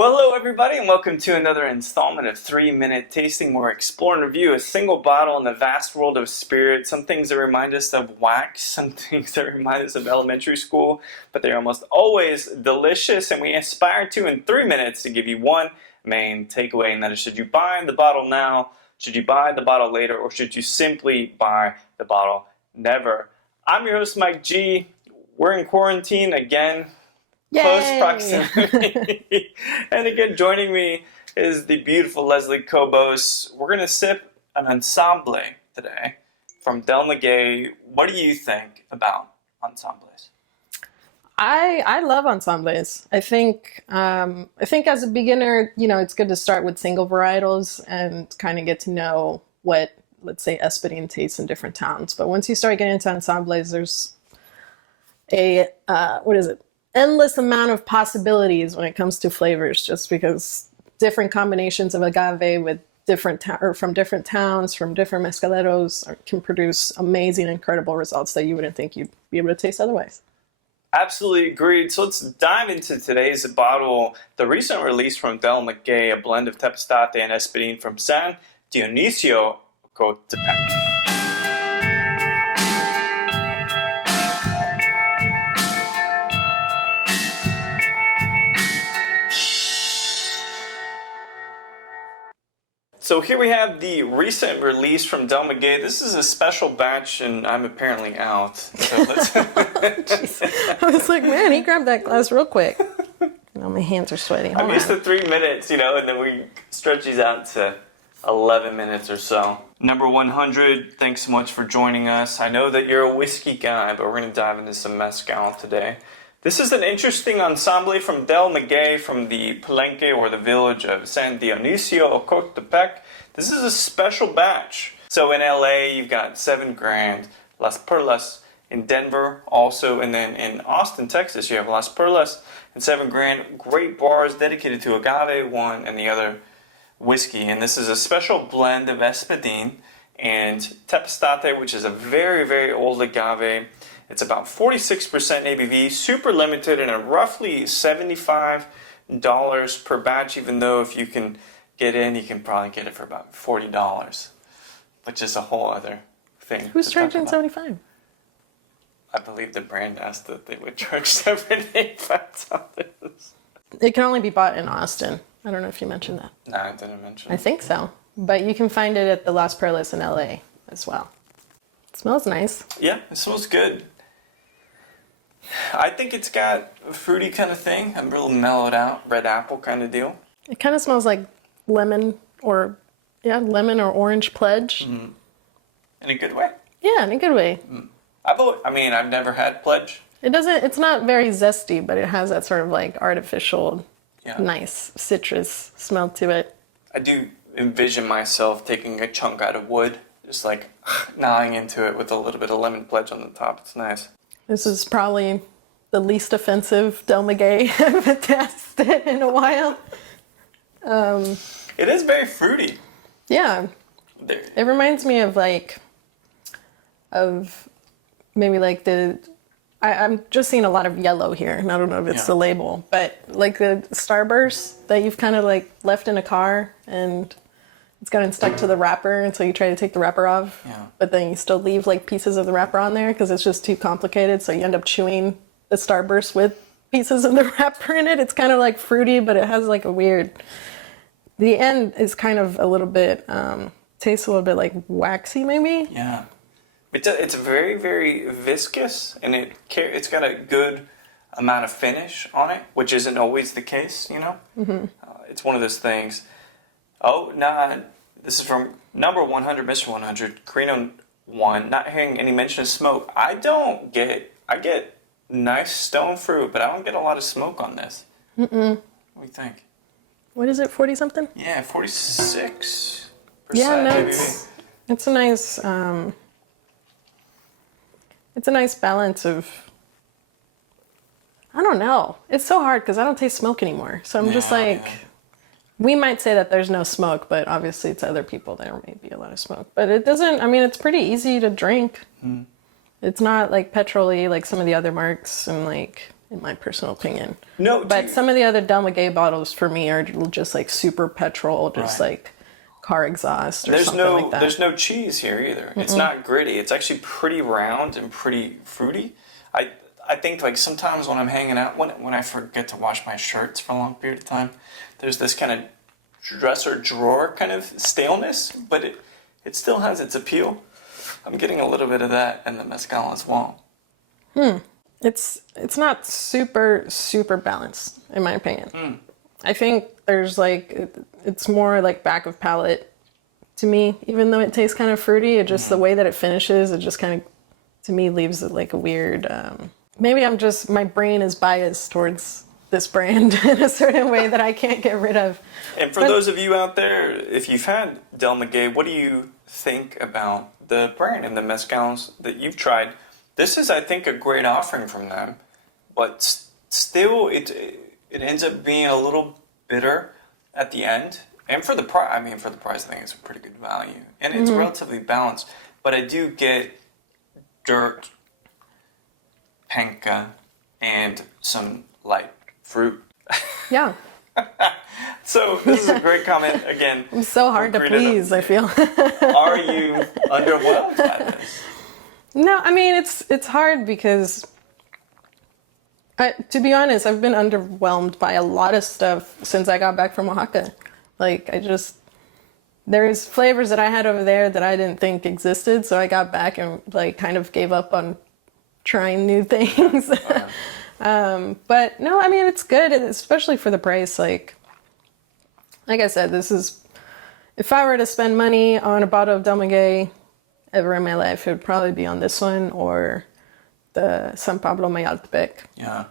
Well, hello everybody, and welcome to another installment of 3-Minute Tasting, where we explore and review a single bottle in the vast world of spirit. Some things that remind us of wax, some things that remind us of elementary school, but they're almost always delicious, and we aspire to, in 3 minutes, to give you one main takeaway, and that is: should you buy the bottle now, should you buy the bottle later, or should you simply buy the bottle never? I'm your host, Mike G. We're in quarantine again. Yay! Close proximity. And again, joining me is the beautiful Leslie Cobos. We're going to sip an ensemble today from Del Maguey. What do you think about ensembles? I love ensembles. I think as a beginner, it's good to start with single varietals and kind of get to know what, let's say, Espadin tastes in different towns. But once you start getting into ensembles, there's a endless amount of possibilities when it comes to flavors, just because different combinations of agave with from different towns, from different mezcaleros can produce amazing, incredible results that you wouldn't think you'd be able to taste otherwise. Absolutely agreed. So let's dive into today's bottle, the recent release from Del Maguey, a blend of Tepextate and Espadin from San Dionisio Ocotopec. So here we have the recent release from Del Maguey. This is a special batch, and I'm apparently out. So let's I was like, man, he grabbed that glass real quick. My hands are sweaty. I'm used to 3 minutes, and then we stretch these out to 11 minutes or so. Number 100, thanks so much for joining us. I know that you're a whiskey guy, but we're going to dive into some mezcal today. This is an interesting ensemble from Del Maguey, from the Palenque, or the village of San Dionisio Ocotopec. This is a special batch. So in LA, you've got 7 Grand, Las Perlas in Denver also, and then in Austin, Texas, you have Las Perlas and 7 Grand. Great bars dedicated to agave, one and the other whiskey. And this is a special blend of Espadin and Tepextate, which is a very, very old agave. It's about 46% ABV, super limited, and at roughly $75 per batch, even though if you can get in, you can probably get it for about $40, which is a whole other thing. Who's charging $75? I believe the brand asked that they would charge $75. It can only be bought in Austin. I don't know if you mentioned that. No, I didn't mention I think so. But you can find it at the Las Perlas in LA as well. It smells nice. Yeah, it smells good. I think it's got a fruity kind of thing, a real mellowed out red apple kind of deal. It kind of smells like lemon or orange pledge. Mm-hmm. In a good way? Yeah, in a good way. I've never had pledge. It's not very zesty, but it has that sort of like artificial, nice citrus smell to it. I do envision myself taking a chunk out of wood, just like gnawing into it with a little bit of lemon pledge on the top. It's nice. This is probably the least offensive Del Maguey I've tasted in a while. It is very fruity. Yeah. It reminds me of maybe like I'm just seeing a lot of yellow here, and I don't know if it's the label, but like the Starburst that you've kind of like left in a car and it's gotten stuck to the wrapper, and so you try to take the wrapper off, but then you still leave like pieces of the wrapper on there because it's just too complicated, so you end up chewing the Starburst with pieces of the wrapper in it. It's kind of like fruity, but it has like a weird... The end is kind of a little bit... tastes a little bit like waxy, maybe? Yeah. It's very, very viscous, and it's got a good amount of finish on it, which isn't always the case, Mm-hmm. It's one of those things... Oh, no, this is from number 100, Mr. 100, Carino 1, not hearing any mention of smoke. I get nice stone fruit, but I don't get a lot of smoke on this. Mm-mm. What do you think? What is it, 40-something? Yeah, 46%. Yeah, no, ABV. It's a nice balance of... I don't know. It's so hard because I don't taste smoke anymore. So I'm just like... Yeah. We might say that there's no smoke, but obviously to other people there may be a lot of smoke. But it doesn't, it's pretty easy to drink. Mm. It's not like petrol-y like some of the other marks, and like in my personal opinion. No, But some of the other Del Maguey bottles for me are just like super petrol, just like car exhaust or something like that. There's no cheese here either. It's not gritty. It's actually pretty round and pretty fruity. I think like sometimes when I'm hanging out, when I forget to wash my shirts for a long period of time, there's this kind of dresser drawer kind of staleness, but it still has its appeal. I'm getting a little bit of that in the mezcal as well. It's not super balanced in my opinion. I think there's like it's more like back of palate to me, even though it tastes kind of fruity. It just the way that it finishes, it just kind of to me leaves it like a weird. Maybe my brain is biased towards this brand in a certain way that I can't get rid of. And for those of you out there, if you've had Del Maguey, what do you think about the brand and the mezcals that you've tried? This is, I think, a great offering from them, but still, it ends up being a little bitter at the end. And for the price, I think it's a pretty good value, and it's relatively balanced. But I do get dirt, panka, and some light fruit. Yeah. So this is a great comment again. I'm so hard to please, I feel. Are you underwhelmed by this? No, I mean, it's hard because, to be honest, I've been underwhelmed by a lot of stuff since I got back from Oaxaca. Like, there's flavors that I had over there that I didn't think existed, so I got back and, like, kind of gave up on trying new things. But, no, I mean, it's good, especially for the price. Like I said, if I were to spend money on a bottle of Del Maguey ever in my life, it would probably be on this one or the San Pablo Mayaltepec. Yeah.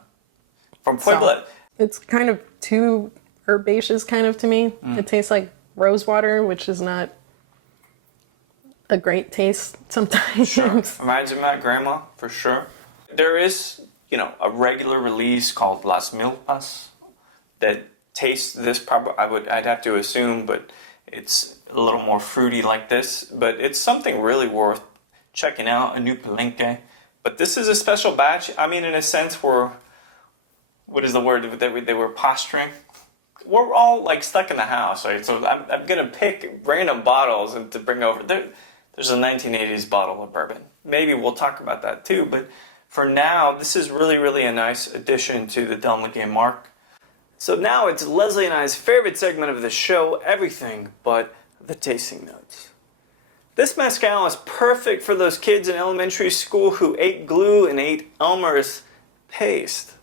From Puebla. So, it's kind of too herbaceous kind of to me. It tastes like rose water, which is not a great taste sometimes. Sure. Reminds me of my grandma, for sure. There is, a regular release called Las Milpas that tastes this probably, I'd have to assume, but it's a little more fruity like this, but it's something really worth checking out, a new Palenque. But this is a special batch. I mean, in a sense, what is the word that they were posturing? We're all like stuck in the house, right? So I'm going to pick random bottles and to bring over. There's a 1980s bottle of bourbon. Maybe we'll talk about that too, but for now, this is really, really a nice addition to the Del Maguey mark. So now it's Leslie and I's favorite segment of the show, everything but the tasting notes. This mezcal is perfect for those kids in elementary school who ate glue and ate Elmer's paste.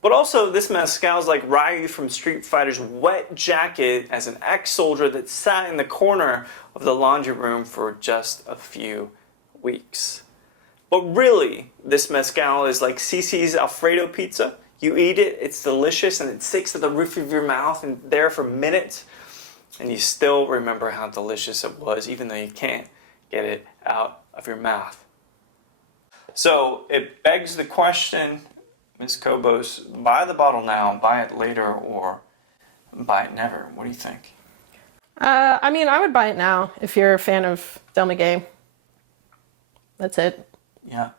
But also, this mezcal is like Ryu from Street Fighter's wet jacket as an ex-soldier that sat in the corner of the laundry room for just a few weeks. But really, this mezcal is like Cece's Alfredo pizza. You eat it, it's delicious, and it sticks to the roof of your mouth and there for minutes. And you still remember how delicious it was, even though you can't get it out of your mouth. So it begs the question, Ms. Cobos, buy the bottle now, buy it later, or buy it never. What do you think? I mean, I would buy it now if you're a fan of Del Maguey. That's it. Yeah.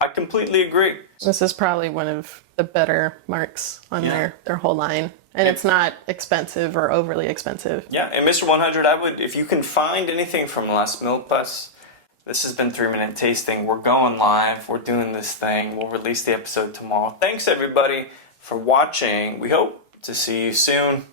I completely agree. This is probably one of the better marks on their whole line. And it's not expensive or overly expensive. Yeah, and Mr. 100, if you can find anything from Las Milpas, this has been 3 Minute Tasting. We're going live. We're doing this thing. We'll release the episode tomorrow. Thanks, everybody, for watching. We hope to see you soon.